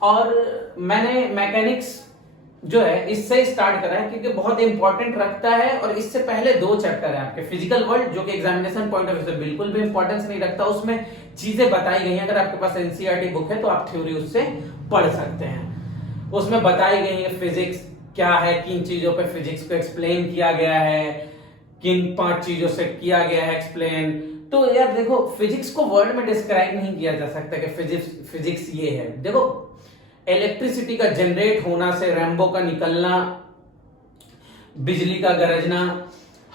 और मैंने मैकेनिक्स जो है इससे स्टार्ट करा है क्योंकि बहुत इंपॉर्टेंट रखता है, और इससे पहले 2 चैप्टर है आपके फिजिकल वर्ल्ड जो कि एग्जामिनेशन पॉइंट ऑफ व्यू से बिल्कुल भी इंपॉर्टेंस नहीं रखता, उसमें चीजें बताई गई हैं। अगर आपके पास एनसीईआरटी बुक है तो आप थ्योरी उससे पढ़ सकते हैं। उसमें बताई गई है फिजिक्स क्या है, किन चीजों पे फिजिक्स को एक्सप्लेन किया गया है, किन 5 चीजों से किया गया है एक्सप्लेन। तो यार देखो, फिजिक्स को वर्ड में डिस्क्राइब नहीं किया जा सकता कि फिजिक्स ये है। देखो, इलेक्ट्रिसिटी का जनरेट होना से रैम्बो का निकलना, बिजली का गरजना,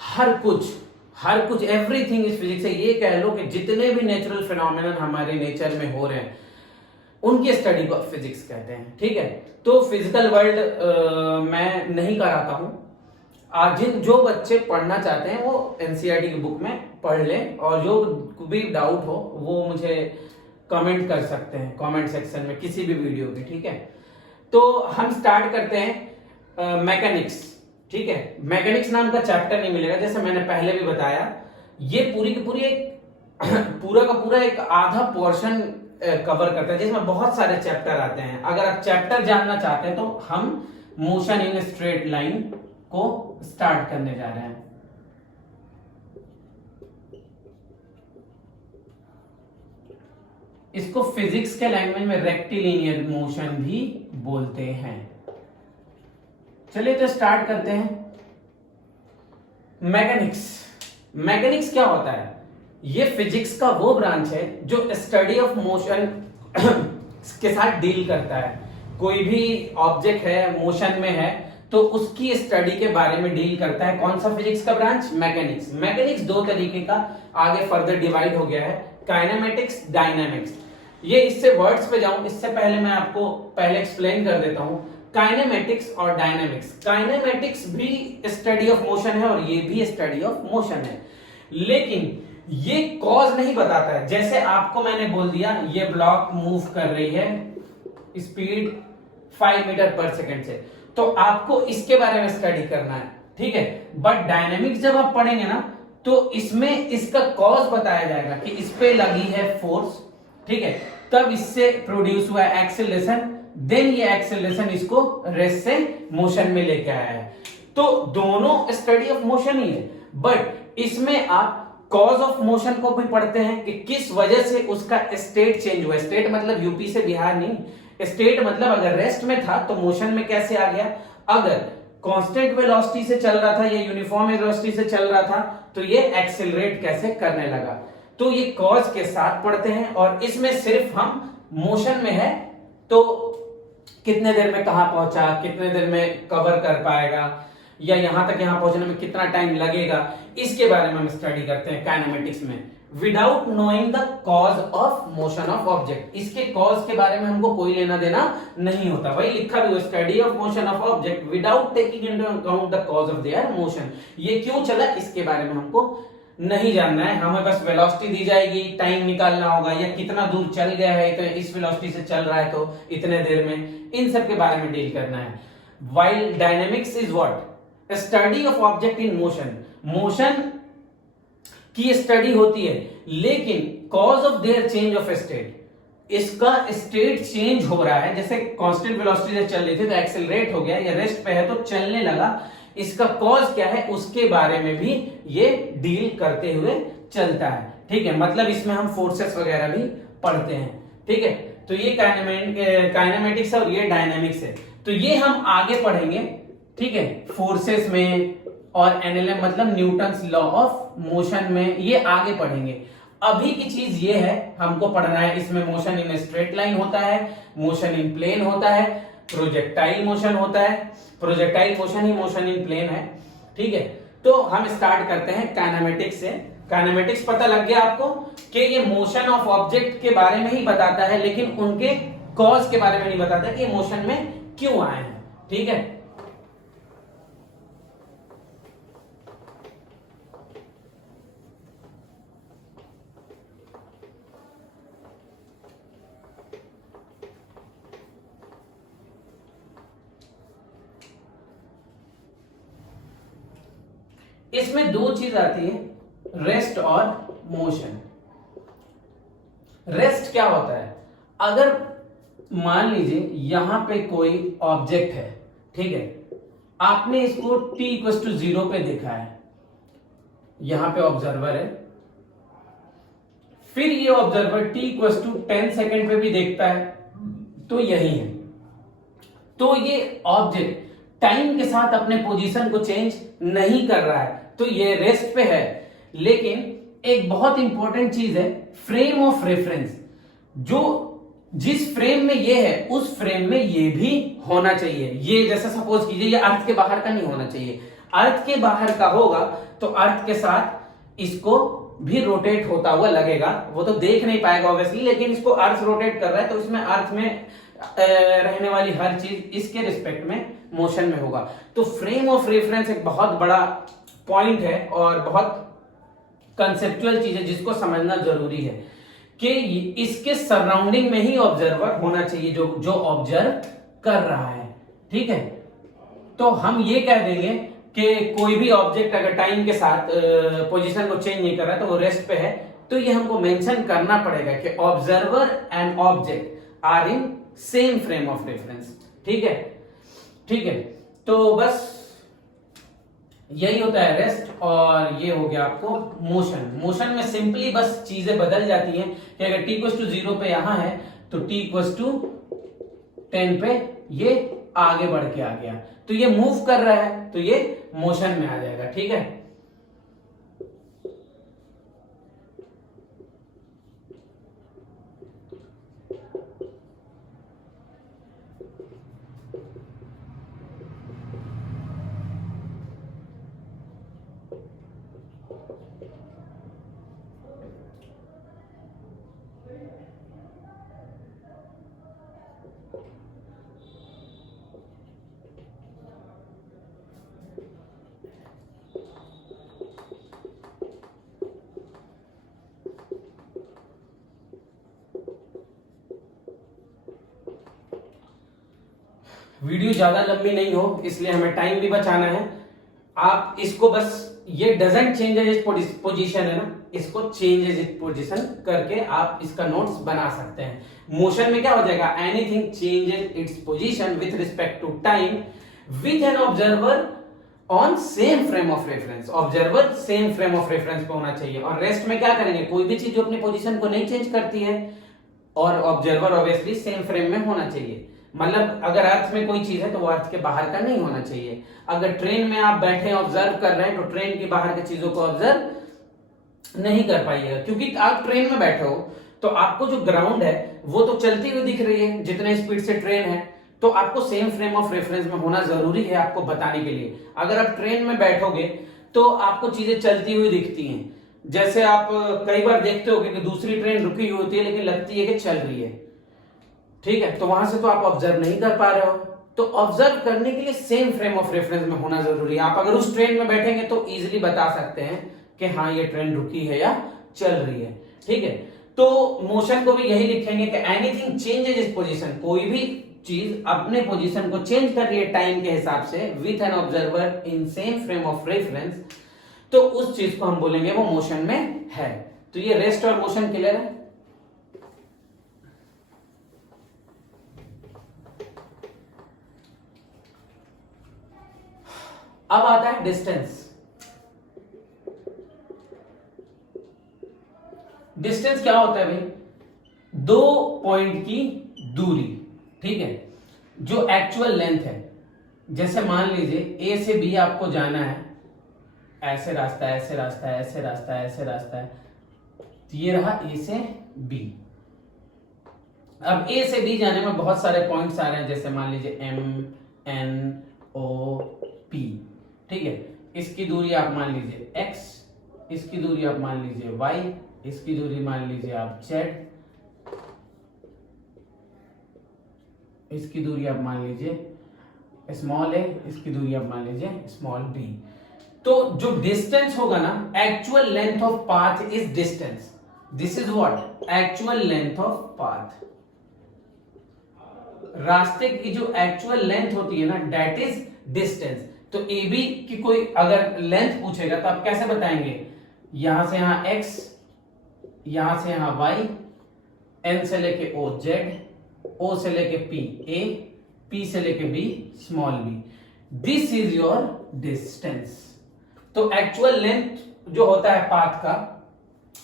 हर कुछ एवरीथिंग इज फिजिक्स है। ये कह लो कि जितने भी नेचुरल फिनोमेनन हमारे नेचर में हो रहे हैं उनकी स्टडी को फिजिक्स कहते हैं। ठीक है, तो फिजिकल वर्ल्ड मैं नहीं कराता हूं। जिन जो बच्चे पढ़ना चाहते हैं वो एनसीईआरटी की बुक में पढ़ लें, और जो भी डाउट हो वो मुझे कमेंट कर सकते हैं कमेंट सेक्शन में किसी भी वीडियो की। ठीक है, तो हम स्टार्ट करते हैं मैकेनिक्स। ठीक है, मैकेनिक्स नाम का चैप्टर नहीं मिलेगा, जैसे मैंने पहले भी बताया। ये पूरी की पूरी एक पूरा का पूरा एक आधा पोर्शन कवर करता है जिसमें बहुत सारे चैप्टर आते हैं। अगर आप चैप्टर जानना चाहते हैं तो हम मोशन इन स्ट्रेट लाइन को स्टार्ट करने जा रहे हैं। इसको फिजिक्स के लैंग्वेज में रेक्टिलिनियर मोशन भी बोलते हैं। चलिए तो स्टार्ट करते हैं। मैकेनिक्स क्या होता है? ये फिजिक्स का वो ब्रांच है जो स्टडी ऑफ मोशन के साथ डील करता है। कोई भी ऑब्जेक्ट है, मोशन में है, तो उसकी स्टडी के बारे में डील करता है। कौन सा फिजिक्स का ब्रांच? मैकेनिक्स 2 तरीके का आगे फर्दर डिवाइड हो गया है, काइनेमेटिक्स, डायनामिक्स। ये इससे वर्ड्स पे जाऊं इससे पहले मैं आपको पहले एक्सप्लेन कर देता हूं काइनेमेटिक्स और डायनामिक्स। काइनेमेटिक्स भी स्टडी ऑफ मोशन है और ये भी स्टडी ऑफ मोशन है, लेकिन ये कॉज नहीं बताता है। जैसे आपको मैंने बोल दिया ये ब्लॉक मूव कर रही है स्पीड 5 मीटर पर सेकेंड से, तो आपको इसके बारे में स्टडी करना है। ठीक है, बट डायनेमिक्स जब आप पढ़ेंगे ना तो इसमें इसका कॉज बताया जाएगा कि इस पे लगी है फोर्स, ठीक है, तब इससे प्रोड्यूस हुआ एक्सेलरेशन, देन ये एक्सेलरेशन इसको रेस्ट से मोशन में लेके आया है। तो दोनों स्टडी ऑफ मोशन ही है, बट इसमें आप कॉज ऑफ मोशन को भी पढ़ते हैं कि किस वजह से उसका स्टेट चेंज हुआ। स्टेट मतलब यूपी से बिहार नहीं, स्टेट मतलब अगर रेस्ट में था तो मोशन में कैसे आ गया, अगर कांस्टेंट वेलोसिटी से चल रहा था या यूनिफॉर्म वेलोसिटी से चल रहा था तो ये एक्सेलरेट कैसे करने लगा। तो ये कॉज के साथ पढ़ते हैं, और इसमें सिर्फ हम मोशन में है तो कितने देर में कहां पहुंचा, कितने देर में कवर कर पाएगा, या यहां तक यहां पहुंचने में कितना टाइम लगेगा, इसके बारे में हम स्टडी करते हैं काइनेमेटिक्स में। Without knowing the cause of motion of object, इसके कॉज के बारे में हमको कोई लेना देना नहीं होता। वही लिखा भी, study of motion of object without taking into account the cause of their motion. ये क्यों चला इसके बारे में हमको नहीं जानना है, हमें बस वेलोसिटी दी जाएगी, टाइम निकालना होगा, या कितना दूर चल गया है, तो इस वेलोसिटी से चल रहा है तो इतने देर में, इन सब के बारे में डील करना है। While dynamics is what? Study of object in motion. Motion की स्टडी होती है, लेकिन cause of their change of state, इसका स्टेट चेंज हो रहा है। जैसे कांस्टेंट वेलोसिटी से चल रही थी तो एक्सेलरेट हो गया, या रेस्ट पे है तो चलने लगा, इसका कॉज क्या है उसके बारे में भी ये डील करते हुए चलता है। ठीक है, मतलब इसमें हम फोर्सेस वगैरह भी पढ़ते हैं। ठीक है, तो ये काइनेमेटिक्स है और ये डायनामिक्स है, तो ये हम आगे पढ़ेंगे। ठीक है, फोर्सेस में और एनएलएम मतलब न्यूटन्स लॉ ऑफ मोशन में, ये आगे पढ़ेंगे। अभी की चीज ये है हमको पढ़ना है, इसमें मोशन इन स्ट्रेट लाइन होता है, मोशन इन प्लेन होता है, प्रोजेक्टाइल मोशन होता है। प्रोजेक्टाइल मोशन ही मोशन इन प्लेन है। ठीक है, तो हम स्टार्ट करते हैं काइनेमेटिक्स से। काइनेमेटिक्स पता लग गया आपको कि ये मोशन ऑफ ऑब्जेक्ट के बारे में ही बताता है, लेकिन उनके कॉज के बारे में नहीं बताता कि ये मोशन में क्यों आए हैं। ठीक है, इसमें 2 चीज आती है, रेस्ट और मोशन। रेस्ट क्या होता है? अगर मान लीजिए यहां पे कोई ऑब्जेक्ट है, ठीक है, आपने इसको t इक्वल टू 0 पे देखा है, यहां पे ऑब्जर्वर है, फिर ये observer t equal to 10 second पे भी देखता है, तो यही है। तो ये ऑब्जेक्ट टाइम के साथ अपने पोजीशन को चेंज नहीं कर रहा है, तो ये रेस्ट पे है। लेकिन एक बहुत इंपॉर्टेंट चीज है, फ्रेम ऑफ रेफरेंस, जो जिस फ्रेम में ये है उस फ्रेम में ये भी होना चाहिए। ये जैसे सपोज कीजिए ये अर्थ के बाहर का नहीं होना चाहिए, अर्थ के बाहर का होगा तो अर्थ के साथ इसको भी रोटेट होता हुआ लगेगा, वो तो देख नहीं पाएगा ऑब्वियसली, लेकिन इसको अर्थ रोटेट कर रहा है तो इसमें अर्थ में रहने वाली हर चीज इसके रिस्पेक्ट में मोशन में होगा। तो फ्रेम ऑफ रेफरेंस एक बहुत बड़ा पॉइंट है और बहुत कंसेप्चुअल चीज है जिसको समझना जरूरी है कि इसके सराउंडिंग में ही ऑब्जर्वर होना चाहिए जो ऑब्जर्व कर रहा है, ठीक है। तो हम ये कह देंगे कि कोई भी ऑब्जेक्ट अगर टाइम के साथ पोजीशन को चेंज नहीं कर रहा है तो वो रेस्ट पे है, तो ये हमको मेंशन करना पड़ेगा कि observer and object are in same frame of reference, ठीक है, ठीक है। तो बस यही होता है रेस्ट, और ये हो गया आपको मोशन। मोशन में सिंपली बस चीजें बदल जाती हैं कि अगर t इक्वल टू 0 पे यहां है तो t इक्वल टू 10 पे ये आगे बढ़ के आ गया, तो ये मूव कर रहा है तो ये मोशन में आ जाएगा, ठीक है। वीडियो ज्यादा लंबी नहीं हो इसलिए हमें टाइम भी बचाना है। आप इसको बस ये डजंट चेंजेस इट्स पोजीशन है ना, इसको चेंजेस इट्स पोजीशन करके आप इसका नोट्स बना सकते हैं। मोशन में क्या हो जाएगा, anything changes its position with respect to time with an observer on same frame of reference. Observer same frame of reference पे होना चाहिए। और रेस्ट में क्या करेंगे, कोई भी चीज जो अपनी पोजीशन को नहीं चेंज करती है और ऑब्जर्वर ऑब्वियसली सेम फ्रेम में होना चाहिए। मतलब अगर अर्थ में कोई चीज है तो वो अर्थ के बाहर का नहीं होना चाहिए। अगर ट्रेन में आप बैठे ऑब्जर्व कर रहे हैं तो ट्रेन के बाहर की चीजों को ऑब्जर्व नहीं कर पाइएगा, क्योंकि आप ट्रेन में बैठे हो तो आपको जो ग्राउंड है वो तो चलती हुई दिख रही है जितने स्पीड से ट्रेन है, तो आपको सेम फ्रेम ऑफ रेफरेंस में होना जरूरी है आपको बताने के लिए। अगर आप ट्रेन में बैठोगे तो आपको चीजें चलती हुई दिखती हैं, जैसे आप कई बार देखते होगे कि दूसरी ट्रेन रुकी हुई होती है लेकिन लगती है कि चल रही है, ठीक है, तो वहां से तो आप ऑब्जर्व नहीं कर पा रहे हो। तो ऑब्जर्व करने के लिए सेम फ्रेम ऑफ रेफरेंस में होना जरूरी है। आप अगर उस ट्रेन में बैठेंगे तो इजीली बता सकते हैं कि हाँ ये ट्रेन रुकी है या चल रही है, ठीक है। तो मोशन को भी यही लिखेंगे कि एनीथिंग चेंजेस इट्स पोजीशन, कोई भी चीज अपने पोजीशन को चेंज कर रही है टाइम के हिसाब से with an observer in same frame of reference, तो उस चीज को हम बोलेंगे वो मोशन में है। तो ये रेस्ट और मोशन क्लियर है। अब आता है डिस्टेंस। डिस्टेंस क्या होता है भाई, दो पॉइंट की दूरी, ठीक है, जो एक्चुअल लेंथ है। जैसे मान लीजिए ए से बी आपको जाना है, ऐसे रास्ता है, ऐसे रास्ता है, ऐसे रास्ता है, ऐसे रास्ता है, तो ये रहा ए से बी। अब ए से बी जाने में बहुत सारे पॉइंट्स आ रहे हैं, जैसे मान लीजिए एम एन ओ पी, ठीक है। इसकी दूरी आप मान लीजिए x, इसकी दूरी आप मान लीजिए y, इसकी दूरी मान लीजिए आप z, इसकी दूरी आप मान लीजिए स्मॉल a, इसकी दूरी आप मान लीजिए स्मॉल b। तो जो डिस्टेंस होगा ना, actual length of path is distance. This is what, actual length of path. रास्ते की जो एक्चुअल लेंथ होती है ना, दैट इज डिस्टेंस। तो ए बी की कोई अगर लेंथ पूछेगा तो आप कैसे बताएंगे, यहां से यहां x, यहां से यहां y, n से लेके o z, ओ से लेके पी ए, पी से लेके B small B, this is your distance. तो एक्चुअल लेंथ जो होता है पाथ का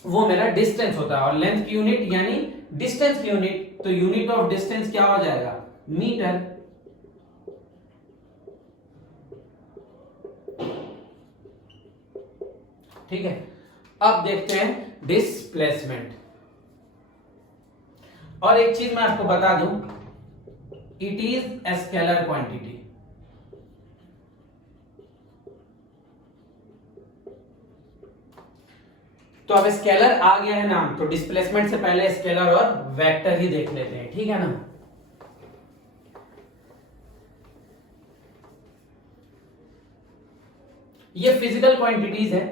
वो मेरा डिस्टेंस होता है, और लेंथ की यूनिट यानी डिस्टेंस की यूनिट, तो यूनिट ऑफ डिस्टेंस क्या हो जाएगा, मीटर। ठीक है, अब देखते हैं डिस्प्लेसमेंट। और एक चीज मैं आपको बता दूं, it is a scalar quantity. तो अब स्केलर आ गया है नाम, तो डिस्प्लेसमेंट से पहले स्केलर और वेक्टर ही देख लेते हैं, ठीक है ना। ये फिजिकल क्वांटिटीज है,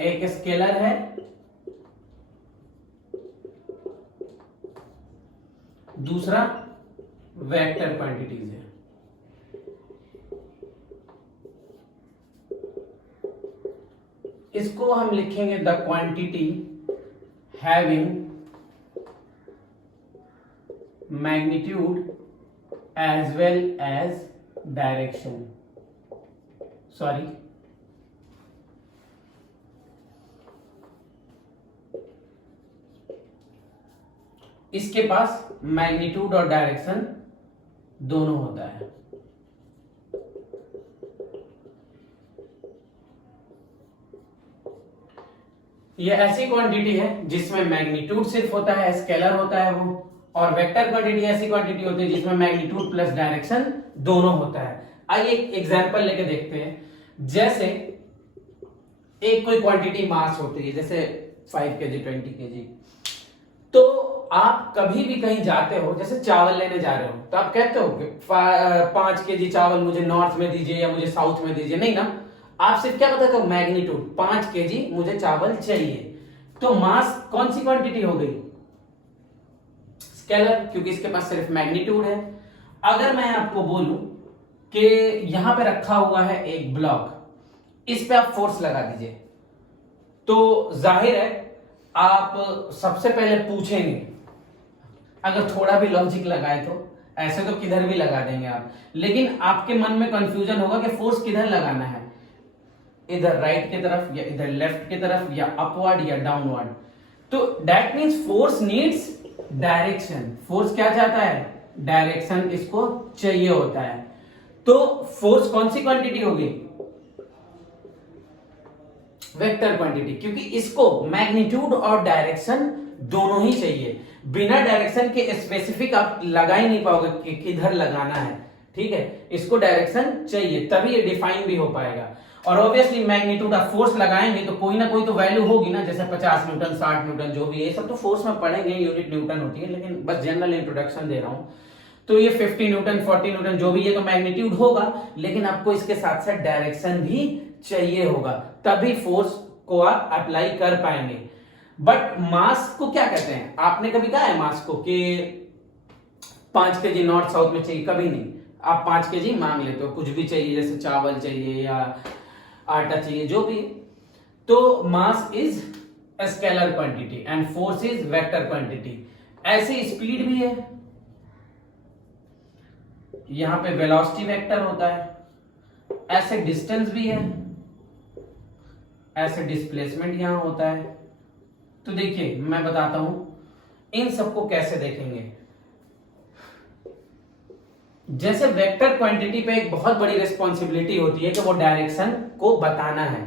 एक स्केलर है, दूसरा वेक्टर क्वांटिटीज है। इसको हम लिखेंगे the quantity having magnitude as well as direction, sorry इसके पास मैग्नीट्यूड और डायरेक्शन दोनों होता है। ये ऐसी क्वांटिटी है जिसमें मैग्नीट्यूड सिर्फ होता है, स्केलर होता है वो, और वेक्टर क्वांटिटी ऐसी क्वांटिटी होती है जिसमें मैग्नीट्यूड प्लस डायरेक्शन दोनों होता है। आइए एक एग्जांपल लेके देखते हैं। जैसे एक कोई क्वांटिटी मास होती है, जैसे 5 kg 20 kg, तो आप कभी भी कहीं जाते हो, जैसे चावल लेने जा रहे हो, तो आप कहते हो कि 5 kg चावल मुझे नॉर्थ में दीजिए या मुझे साउथ में दीजिए, नहीं ना, आप सिर्फ क्या बताते हो, मैग्नीट्यूड 5 kg मुझे चावल चाहिए। तो मास कौन सी क्वांटिटी हो गई, स्केलर, क्योंकि इसके पास सिर्फ मैग्नीट्यूड है। अगर मैं आपको बोलूं कि यहां पे रखा हुआ है एक ब्लॉक, इस पे आप फोर्स लगा दीजिए, तो जाहिर है आप सबसे पहले पूछेंगे, अगर थोड़ा भी लॉजिक लगाए तो, ऐसे तो किधर भी लगा देंगे आप, लेकिन आपके मन में कंफ्यूजन होगा कि फोर्स किधर लगाना है, इधर राइट की तरफ या इधर लेफ्ट की तरफ या अपवर्ड या डाउनवर्ड। तो that means force needs direction. Force क्या चाहता है, डायरेक्शन इसको चाहिए होता है। तो फोर्स कौन सी क्वांटिटी होगी, वेक्टर क्वांटिटी, क्योंकि इसको मैग्नीट्यूड और डायरेक्शन दोनों ही चाहिए। बिना डायरेक्शन के स्पेसिफिक आप लगा ही नहीं पाओगे कि किधर लगाना है, ठीक है, इसको डायरेक्शन चाहिए तभी ये डिफाइन भी हो पाएगा। और ऑब्वियसली मैग्नीट्यूड आप फोर्स लगाएंगे तो कोई ना कोई तो वैल्यू होगी ना, जैसे 50 न्यूटन 60 न्यूटन जो भी है, ये सब तो फोर्स में पढ़ेंगे, यूनिट न्यूटन होती है, लेकिन बस जनरल इंट्रोडक्शन दे रहा हूं। तो ये 50 न्यूटन 40 न्यूटन जो भी, ये तो मैग्नीट्यूड होगा, लेकिन आपको इसके साथ साथ डायरेक्शन भी चाहिए होगा, तभी फोर्स को आप अप्लाई कर पाएंगे। बट मास को क्या कहते हैं, आपने कभी कहा है मास को कि 5 kg नॉर्थ साउथ में चाहिए, कभी नहीं। आप 5 kg मांग लेते हो, कुछ भी चाहिए, जैसे चावल चाहिए या आटा चाहिए, जो भी। तो mass is scalar quantity and force is vector quantity. ऐसे स्पीड भी है, यहां पे वेलोसिटी वेक्टर होता है, ऐसे डिस्टेंस भी है, ऐसे डिस्प्लेसमेंट यहां होता है। तो देखिए मैं बताता हूं इन सबको कैसे देखेंगे। जैसे वेक्टर क्वांटिटी पे एक बहुत बड़ी रिस्पॉन्सिबिलिटी होती है कि वो डायरेक्शन को बताना है।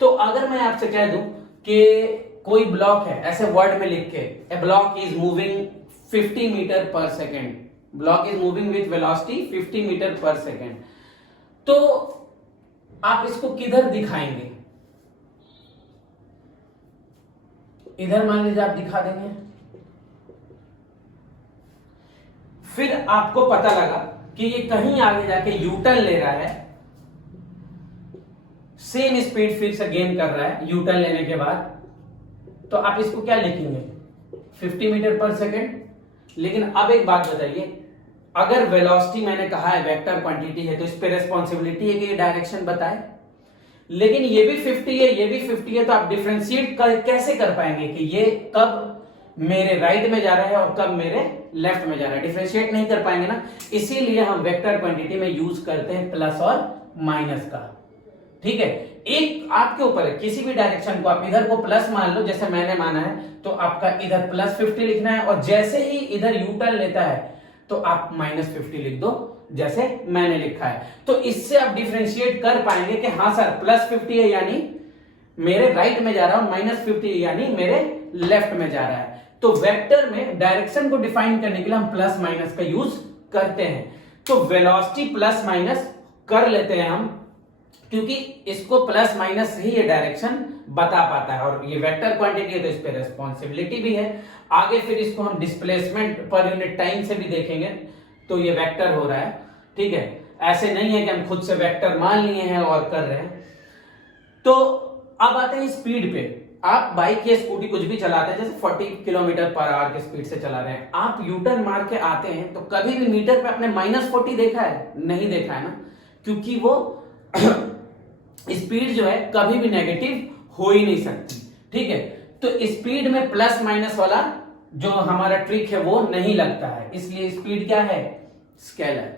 तो अगर मैं आपसे कह दूं कि कोई ब्लॉक है, ऐसे वर्ड में लिख के, a block is moving 50 metre per second, block is moving with velocity 50 metre per second, तो आप इसको किधर दिखाएंगे, इधर मान लीजिए आप दिखा देंगे। फिर आपको पता लगा कि ये कहीं आगे जाके यू टर्न ले रहा है, सेम स्पीड फिर से गेन कर रहा है यू टर्न लेने के बाद, तो आप इसको क्या लिखेंगे, 50 मीटर पर सेकेंड। लेकिन अब एक बात बताइए, अगर वेलोसिटी मैंने कहा है वेक्टर क्वांटिटी है, तो इस पे रिस्पॉन्सिबिलिटी है कि ये डायरेक्शन बताए, लेकिन ये भी 50 है, ये भी 50 है, तो आप डिफरेंशिएट कैसे कर पाएंगे कि ये कब मेरे राइट में जा रहा है और कब मेरे लेफ्ट में जा रहा है, डिफरेंशिएट नहीं कर पाएंगे ना, इसीलिए हम वेक्टर क्वांटिटी में यूज करते हैं प्लस और माइनस का। ठीक है, एक आपके ऊपर है, किसी भी डायरेक्शन को आप इधर को प्लस मान लो, जैसे मैंने माना है, तो आपका इधर प्लस 50 लिखना है, और जैसे ही इधर यू टर्न लेता है तो आप माइनस 50 लिख दो, जैसे मैंने लिखा है। तो इससे आप डिफरेंशिएट कर पाएंगे कि हाँ सर प्लस 50 है यानी मेरे राइट में जा रहा है, माइनस 50 है यानी मेरे लेफ्ट में जा रहा है। तो वेक्टर में डायरेक्शन को डिफाइन करने के लिए हम प्लस माइनस का यूज करते हैं। तो वेलोसिटी प्लस माइनस कर लेते हैं हम, क्योंकि इसको प्लस माइनस ही ये डायरेक्शन बता पाता है, और ये वेक्टर क्वांटिटी है तो इस पे रिस्पॉन्सिबिलिटी भी है। आगे फिर इसको हम डिस्प्लेसमेंट पर यूनिट टाइम से भी देखेंगे, तो ये वेक्टर हो रहा है। ठीक है, ऐसे नहीं है कि हम खुद से वेक्टर मान लिए हैं और कर रहे हैं। तो अब आते हैं स्पीड पे। आप बाइक या स्कूटी कुछ भी चलाते हैं, जैसे 40 किलोमीटर पर आवर के स्पीड से चला रहे हैं, आप यूटर्न मार के आते हैं, तो कभी भी मीटर पे आपने -40 देखा है? नहीं देखा है ना, क्योंकि वो स्पीड जो है कभी भी नेगेटिव हो ही नहीं सकती। ठीक है, तो स्पीड में प्लस माइनस वाला जो हमारा ट्रिक है वो नहीं लगता है, इसलिए स्पीड क्या है? स्केलर।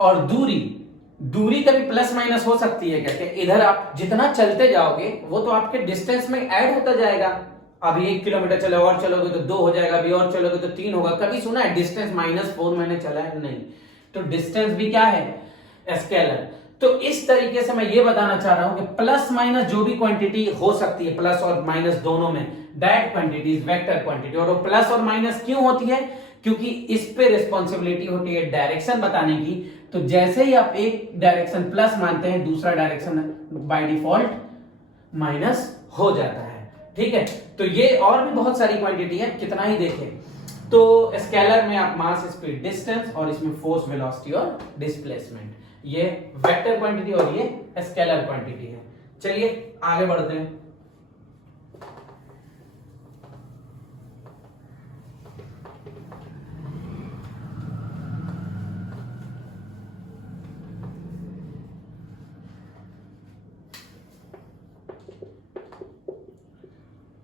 और दूरी कभी प्लस माइनस हो सकती है क्या? कि इधर आप जितना चलते जाओगे वो तो आपके डिस्टेंस में ऐड होता जाएगा। अभी 1 किलोमीटर चले और चलोगे तो 2 हो जाएगा, अभी और चलोगे तो 3 होगा। कभी सुना है डिस्टेंस -4 मैंने चला है? नहीं। तो डिस्टेंस भी क्या है? स्केलर। तो इस तरीके से मैं ये बताना चाह रहा हूं कि प्लस माइनस जो भी क्वांटिटी हो सकती है, प्लस और माइनस दोनों में, that quantity is vector quantity. और वो प्लस और माइनस क्यों होती है? क्योंकि इस पे रिस्पॉन्सिबिलिटी होती है डायरेक्शन बताने की। तो जैसे ही आप एक डायरेक्शन प्लस मानते हैं, दूसरा डायरेक्शन बाय डिफॉल्ट माइनस हो जाता है। ठीक है, तो ये और भी बहुत सारी क्वांटिटी है, कितना ही देखें। तो स्केलर में आप मास, स्पीड, डिस्टेंस, और इसमें फोर्स, वेलोसिटी और डिस्प्लेसमेंट, ये वेक्टर क्वांटिटी और ये स्केलर क्वांटिटी है। चलिए आगे बढ़ते हैं।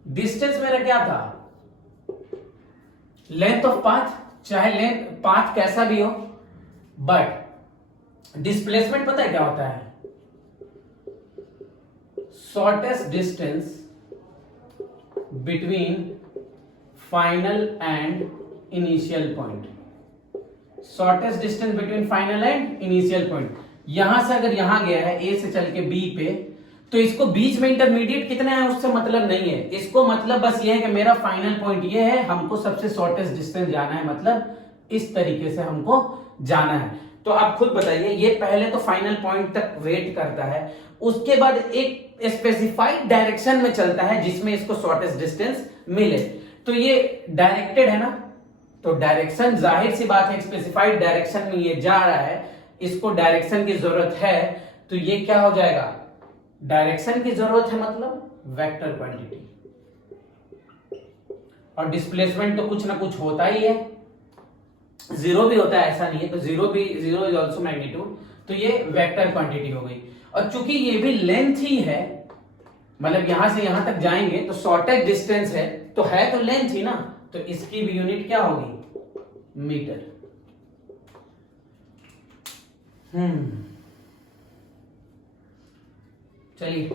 डिस्टेंस मेरा क्या था? लेंथ ऑफ पाथ, चाहे लेंथ पाथ कैसा भी हो, बट डिस्प्लेसमेंट पता है क्या होता है? Shortest distance between final and initial point. Shortest distance between final and initial point. यहां से अगर यहां गया है ए से चल के बी पे, तो इसको बीच में इंटरमीडिएट कितना है उससे मतलब नहीं है। इसको मतलब बस ये है कि मेरा फाइनल पॉइंट ये है, हमको सबसे शॉर्टेस्ट डिस्टेंस जाना है, मतलब इस तरीके से हमको जाना है। तो आप खुद बताइए, ये पहले तो फाइनल पॉइंट तक वेट करता है, उसके बाद एक स्पेसिफाइड डायरेक्शन में चलता है जिसमें इसको शॉर्टेस्ट डिस्टेंस मिले। तो ये डायरेक्टेड है ना, तो डायरेक्शन जाहिर सी बात है, स्पेसिफाइड डायरेक्शन में ये जा रहा है, इसको डायरेक्शन की जरूरत है, तो ये क्या हो जाएगा? डायरेक्शन की जरूरत है, मतलब वेक्टर क्वांटिटी। और डिस्प्लेसमेंट तो कुछ ना कुछ होता ही है, जीरो भी होता है, ऐसा नहीं है, तो जीरो इज ऑल्सो मैग्नीट्यूड। तो ये वेक्टर क्वांटिटी हो गई। और चूंकि ये भी लेंथ ही है, मतलब यहां से यहां तक जाएंगे तो शॉर्टेस्ट डिस्टेंस है, तो है तो लेंथ ही ना, तो इसकी भी यूनिट क्या होगी? मीटर। चलिए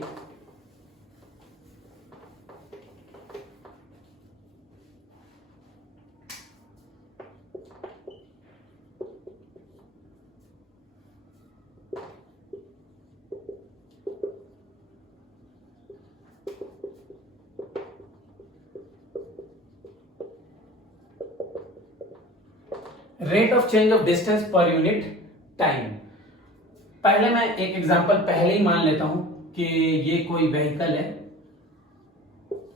rate of change of distance per unit time. पहले मैं एक एग्जांपल पहले ही मान लेता हूं कि ये कोई व्हीकल है,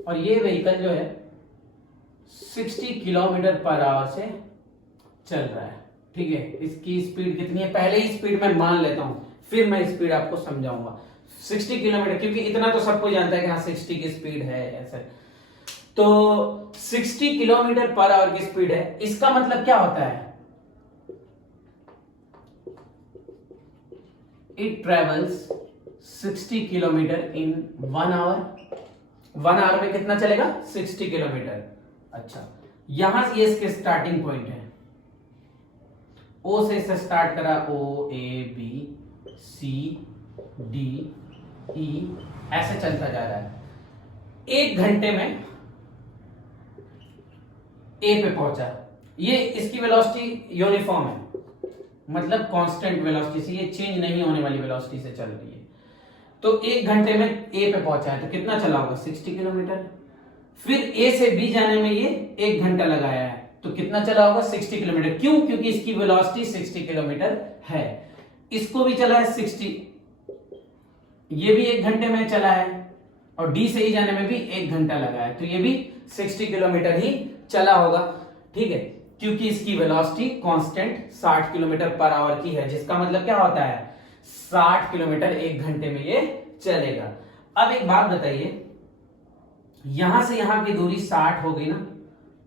और ये व्हीकल जो है 60 किलोमीटर पर आवर से चल रहा है। ठीक है, इसकी स्पीड कितनी है? पहले ही स्पीड मैं मान लेता हूं, फिर मैं स्पीड आपको समझाऊंगा। 60 किलोमीटर, क्योंकि इतना तो सबको जानता है कि हाँ 60 की स्पीड है ऐसे। तो 60 किलोमीटर पर आवर की स्पीड है, इसका मतलब क्या होता है? It travels 60 kilometre in 1 hour. 1 hour में कितना चलेगा? 60 किलोमीटर। अच्छा, यहां से ये इसके स्टार्टिंग पॉइंट है, ओ से इसे स्टार्ट करा, ओ A B C D E ऐसे चलता जा रहा है। 1 घंटे में ए पे पहुंचा। ये इसकी वेलोसिटी यूनिफॉर्म है, मतलब कांस्टेंट वेलोसिटी से, ये चेंज नहीं होने वाली वेलोसिटी से चल रही है। तो 1 घंटे में ए पे पहुंचा है, तो कितना चला होगा 60 किलोमीटर। फिर ए से बी जाने में ये 1 घंटा लगाया है, तो कितना चला होगा 60 किलोमीटर। क्यों? क्योंकि इसकी वेलोसिटी 60 किलोमीटर है। इसको भी चला है 60, ये भी 1 घंटे में चला है, और डी से ई जाने में भी 1 घंटा लगा है, तो ये भी 60 किलोमीटर ही चला होगा। ठीक है, क्योंकि इसकी velocity constant 60 kilometre per hour की है, जिसका मतलब क्या होता है 60 किलोमीटर 1 घंटे में ये चलेगा। अब एक बात बताइए, यहां से यहां की दूरी 60 हो गई ना,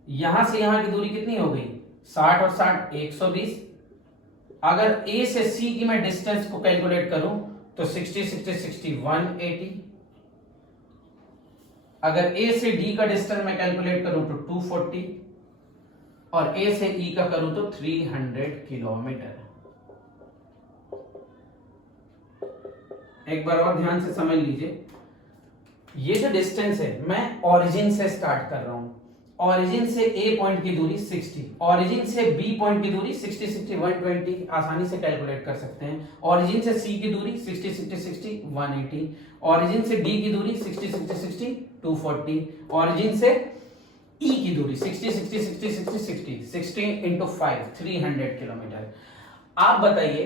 यहां से यहां की दूरी कितनी हो गई 60 और 60 120। अगर ए से सी की मैं डिस्टेंस को कैलकुलेट करूं तो 60 60 60 180। अगर ए से डी का डिस्टेंस मैं कैलकुलेट करूं तो 240, और ए से ई का करूं तो 300 किलोमीटर। एक बार और ध्यान से समझ लीजिए, ये जो डिस्टेंस है मैं ओरिजिन से स्टार्ट कर रहा हूं। ओरिजिन से ए पॉइंट की दूरी 60, ओरिजिन से बी पॉइंट की दूरी 60 60 120, आसानी से कैलकुलेट कर सकते हैं। ओरिजिन से सी की दूरी 60 60 60 180, ओरिजिन से डी की दूरी 60 60 60 240, ओरिजिन से ई की दूरी 60 60 60 60 60 60 इंटू 5 300 किलोमीटर। आप बताइए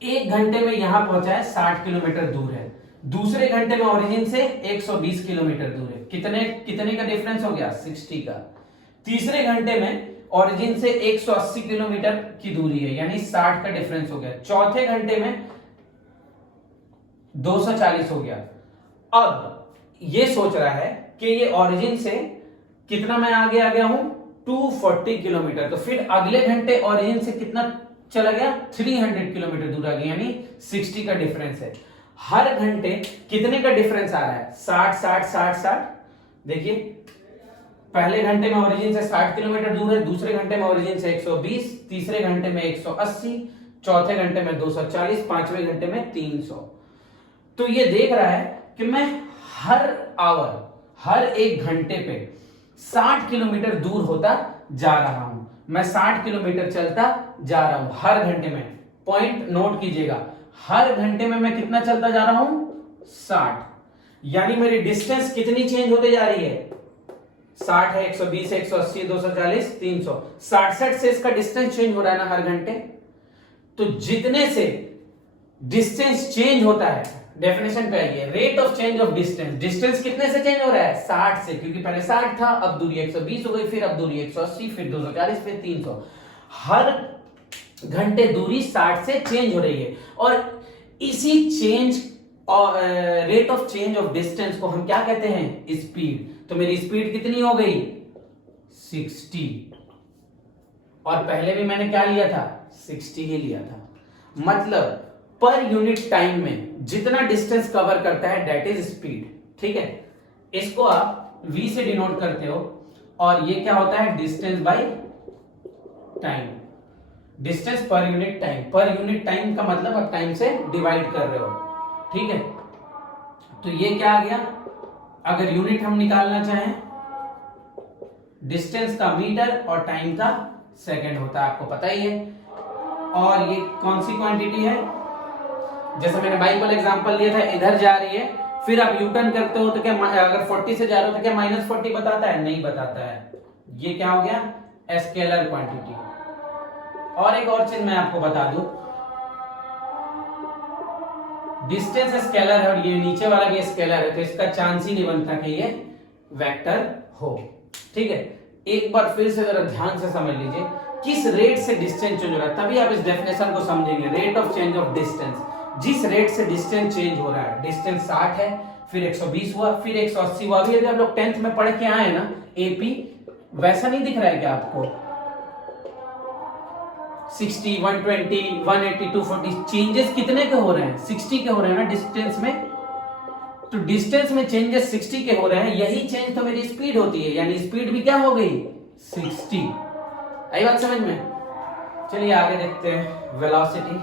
1 घंटे में यहां पहुंचा है 60 किलोमीटर दूर है, दूसरे घंटे में ओरिजिन से 120 किलोमीटर दूर है। कितने का डिफरेंस हो गया 60 का। तीसरे घंटे में ओरिजिन से 180 किलोमीटर की दूरी है, यानी 60 का डिफरेंस हो गया। चौथे घंटे में 240 हो गया। अब ये सोच रहा है कि ये ओरिजिन से कितना मैं आगे आ गया हूं 240 किलोमीटर, तो फिर अगले घंटे ओरिजिन से कितना चला गया 300 किलोमीटर दूर आ गया, यानी 60 का डिफरेंस है। हर घंटे कितने का डिफरेंस आ रहा है 60 60 60 60। देखिए पहले घंटे में ओरिजिन से 60 किलोमीटर दूर है, दूसरे घंटे में ओरिजिन से 120, तीसरे घंटे में 180, चौथे घंटे में 240, पांचवें घंटे में 300। तो ये देख रहा है कि मैं हर आवर, हर 1 घंटे पे 60 किलोमीटर दूर होता जा रहा हूं। मैं 60 किलोमीटर चलता जा रहा हूं हर घंटे में। पॉइंट नोट कीजिएगा, हर घंटे में मैं कितना चलता जा रहा हूं 60, यानी मेरी डिस्टेंस कितनी चेंज होते जा रही है 60 है, 120 है, 180, 240, 300, 60 से इसका डिस्टेंस चेंज हो रहा है ना हर घंटे। तो जितने से डिस्टेंस चेंज होता है, डेफिनेशन पे आइए, rate of change of distance. Distance कितने से चेंज हो रहा है 60 से, क्योंकि पहले 60 था, अब दूरी 120 हो गई, फिर अब दूरी 180, फिर 240, फिर 300। हर घंटे दूरी 60 से चेंज हो रही है, और इसी change rate of change of distance को हम क्या कहते हैं स्पीड। तो मेरी स्पीड कितनी हो गई 60, और पहले भी मैंने क्या लिया था 60 ही लिया था। मतलब पर यूनिट टाइम में जितना डिस्टेंस कवर करता है दैट इज स्पीड। ठीक है, इसको आप v से डिनोट करते हो, और ये क्या होता है distance by time, distance per unit time. Per unit time का मतलब आप टाइम से डिवाइड कर रहे हो। ठीक है, तो ये क्या आ गया, अगर यूनिट हम निकालना चाहें, डिस्टेंस का मीटर और टाइम का सेकंड होता है, आपको पता ही है। और ये कौन सी क्वांटिटी है, जैसे मैंने बाइक वाला एग्जांपल लिया था, इधर जा रही है, फिर आप यू टर्न करते हो तो क्या अगर 40 से जा रहे हो तो क्या -40 बताता है, नहीं बताता है। ये क्या हो गया स्केलर क्वांटिटी। और एक और चीज मैं आपको बता दूं, डिस्टेंस स्केलर है और ये नीचे वाला भी स्केलर है, तो इसका चांस ही नहीं बनता कि ये वेक्टर हो। ठीक है, एक बार फिर से जरा ध्यान से समझ लीजिए किस रेट से डिस्टेंस चेंज हो रहा है, तभी आप इस डेफिनेशन को समझेंगे। Rate of change of distance, जिस रेट से डिस्टेंस चेंज हो रहा है, डिस्टेंस 60 है, फिर 120 हुआ, फिर 180 हुआ। अभी आप लोग 10th में पढ़ के आए ना एपी, वैसा नहीं दिख रहा है क्या आपको 60 120 180 240 चेंजेस कितने के हो रहे हैं 60 के हो रहे हैं ना डिस्टेंस में। तो डिस्टेंस में चेंजेस 60 के हो रहे हैं, यही चेंज तो मेरी स्पीड होती है, यानी स्पीड भी क्या हो गई 60। आई बात समझ में? चलिए आगे देखते हैं velocity.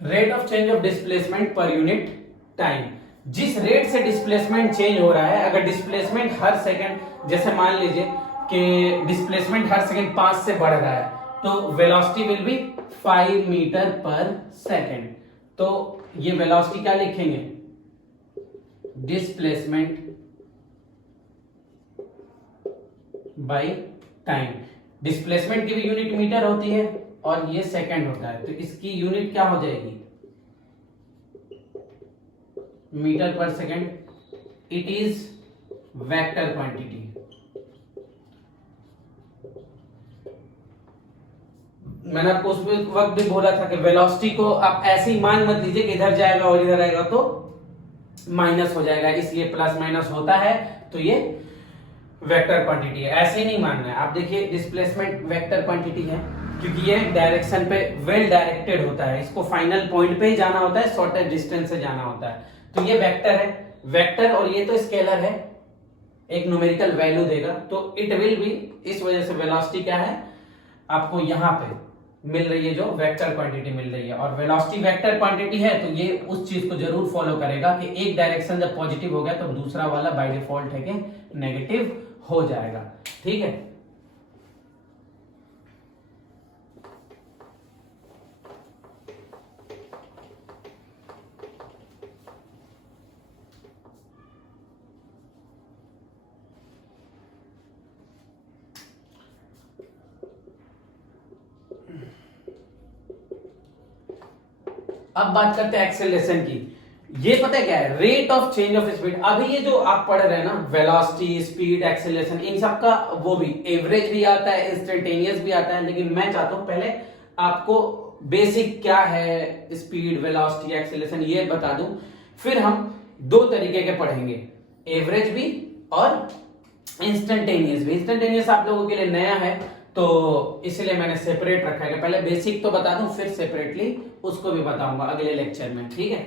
Rate of change of displacement per unit time. जिस रेट से डिस्प्लेसमेंट चेंज हो रहा है, अगर डिस्प्लेसमेंट हर सेकंड, जैसे मान लीजिए कि डिस्प्लेसमेंट हर सेकंड 5 से बढ़ रहा है, तो वेलोसिटी विल बी 5 मीटर पर सेकंड। तो ये वेलोसिटी क्या लिखेंगे? Displacement by time. डिस्प्लेसमेंट की भी यूनिट मीटर होती है और ये सेकंड होता है, तो इसकी यूनिट क्या हो जाएगी? मीटर पर second. It is vector quantity. मैंने आपको उस वक्त भी बोला था कि वेलोसिटी को आप ऐसे ही मान मत लीजिए कि इधर जाएगा और इधर आएगा तो माइनस हो जाएगा, इसलिए प्लस माइनस होता है, तो ये वेक्टर क्वांटिटी है। ऐसे ही नहीं मानना है। आप देखिए डिस्प्लेसमेंट वेक्टर क्वांटिटी है क्योंकि ये डायरेक्शन पे वेल डायरेक्टेड होता है, इसको फाइनल पॉइंट पे ही जाना होता है, शॉर्टेस्ट डिस्टेंस से जाना होता है, तो ये वेक्टर है। वेक्टर और ये तो स्केलर है, एक न्यूमेरिकल वैल्यू देगा, तो इट विल बी, इस वजह से वेलोसिटी क्या है आपको यहां पे मिल रही है, जो वेक्टर क्वांटिटी मिल रही है। और वेलोसिटी वेक्टर क्वांटिटी है तो ये उस चीज को जरूर फॉलो करेगा कि एक डायरेक्शन जब पॉजिटिव हो गया तो दूसरा वाला बाय डिफॉल्ट है कि नेगेटिव हो जाएगा। ठीक है, अब बात करते हैं एक्सेलरेशन की। ये पता है क्या है? Rate of change of speed. अभी ये जो आप पढ़ रहे हैं ना, वेलोसिटी, स्पीड, एक्सेलरेशन, इन सब का वो भी एवरेज भी आता है, इंस्टेंटेनियस भी आता है, लेकिन मैं चाहता हूं पहले आपको बेसिक क्या है स्पीड, वेलोसिटी, एक्सेलरेशन ये बता दूं, फिर हम दो तरीके के पढ़ेंगे, एवरेज भी और इंस्टेंटेनियस भी। इंस्टेंटेनियस आप लोगों के लिए नया है तो इसलिए मैंने सेपरेट रखा है। पहले बेसिक तो बता दूं, फिर सेपरेटली उसको भी बताऊंगा अगले लेक्चर में। ठीक है।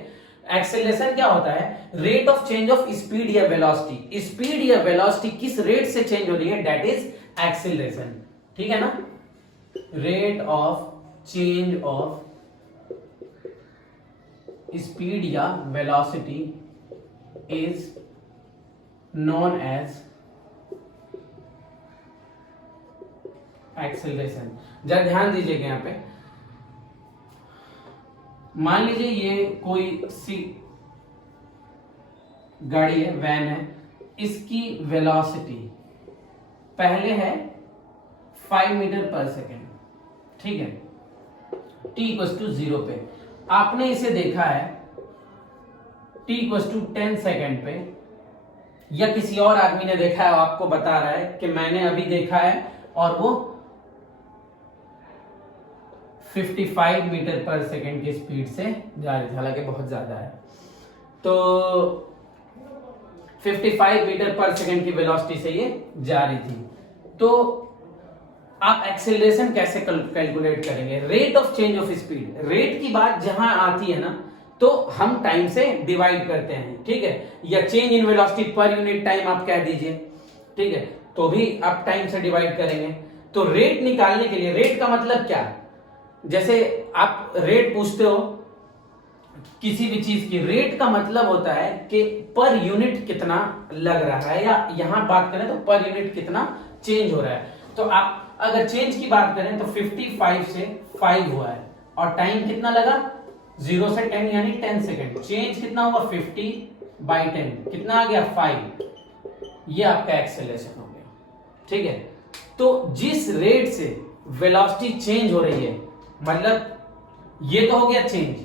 एक्सेलरेशन क्या होता है? Rate of change of speed या वेलोसिटी। स्पीड या वेलोसिटी किस रेट से चेंज हो रही है, दैट इज एक्सेलरेशन। ठीक है ना? Rate of change of speed या velocity is known as acceleration. जरा ध्यान दीजिएगा यहां पे, मान लीजिए ये कोई सी गाड़ी है, वैन है, इसकी वेलोसिटी पहले है 5 मीटर पर सेकेंड। ठीक है, t=0 पे आपने इसे देखा है, t=10 सेकेंड पे, या किसी और आदमी ने देखा है, आपको बता रहा है कि मैंने अभी देखा है और वो 55 मीटर पर सेकेंड की स्पीड से जा रही थी, हालांकि बहुत ज्यादा है, तो 55 मीटर पर सेकेंड की वेलोसिटी से ये जा रही थी। तो आप एक्सेलरेशन कैसे कैलकुलेट करेंगे? Rate of change of speed. Rate की बात जहां आती है ना, तो हम टाइम से डिवाइड करते हैं। ठीक है, या change in velocity per unit time आप कह दीजिए। ठीक है, तो भी आप टाइम से डिवाइड करेंगे। तो रेट निकालने के लिए, रेट का मतलब क्या? जैसे आप रेट पूछते हो किसी भी चीज की, रेट का मतलब होता है कि पर यूनिट कितना लग रहा है, या यहां बात करें तो पर यूनिट कितना चेंज हो रहा है। तो आप अगर चेंज की बात करें तो 55 से 5 हुआ है और टाइम कितना लगा? 0 से 10 यानी 10 सेकेंड। चेंज कितना हुआ? 50/10, कितना आ गया? 5। ये आपका एक्सेलरेशन हो गया। ठीक है, तो जिस रेट से वेलोसिटी चेंज हो रही है, मतलब ये तो हो गया चेंज।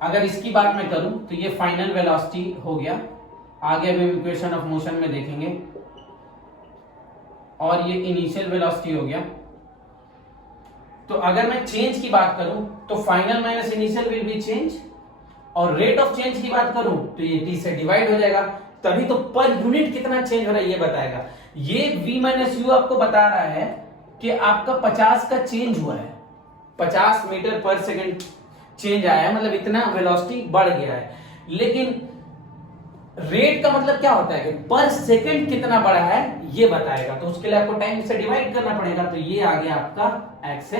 अगर इसकी बात मैं करूं तो ये फाइनल वेलोसिटी हो गया आगे अभी हम इक्वेशन ऑफ मोशन में देखेंगे। और ये इनिशियल वेलोसिटी हो गया। तो अगर मैं चेंज की बात करूं तो final minus initial will be change, और रेट ऑफ चेंज की बात करूं तो ये टी से डिवाइड हो जाएगा, तभी तो पर यूनिट कितना चेंज हो रहा है ये बताएगा। ये v माइनस यू आपको बता रहा है कि आपका 50 का चेंज हुआ है, 50 मीटर पर सेकंड चेंज आया है, मतलब इतना वेलोसिटी बढ़ गया है। लेकिन रेट का मतलब क्या होता है कि पर सेकंड कितना बढ़ा है ये बताएगा, तो उसके लिए आपको टाइम से डिवाइड करना पड़ेगा। तो ये आ गया आपका एक्सेस